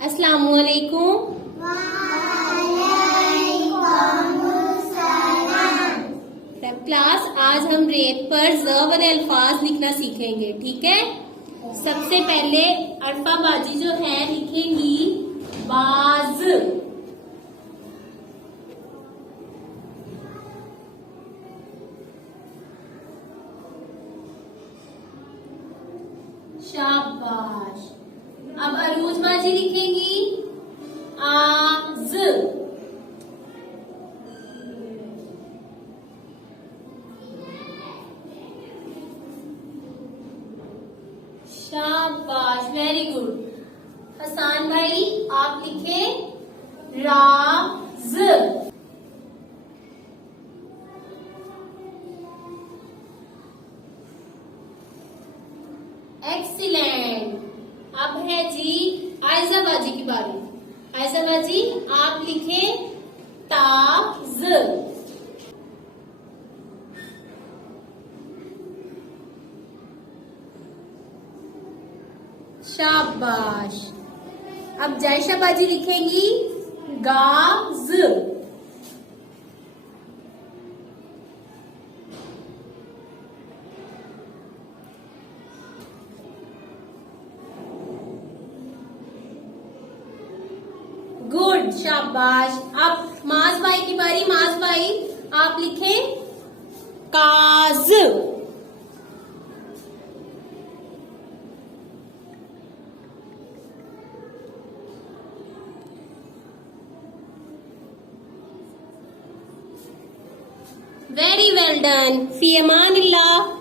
अस्सलामुअलैकुम। क्लास, आज हम रेत पर ज़ वाले अल्फाज लिखना सीखेंगे, ठीक है। सबसे पहले अरफा बाजी जो है लिखेंगी बाज, शाबाश। अब अरूज बाजी लिखेंगी आज, शाबाश, वेरी गुड। हसान भाई आप लिखें राज, एक्सीलेंट। अब है जी आयजा बाजी की बारी। आयजा बाजी आप लिखें ताज, शाबाश। अब जायशा बाजी लिखेंगी गाज, गुड, शाबाश। अब माज भाई की बारी। माज भाई आप लिखें काज, वेरी वेल डन। फी अमानिल्लाह।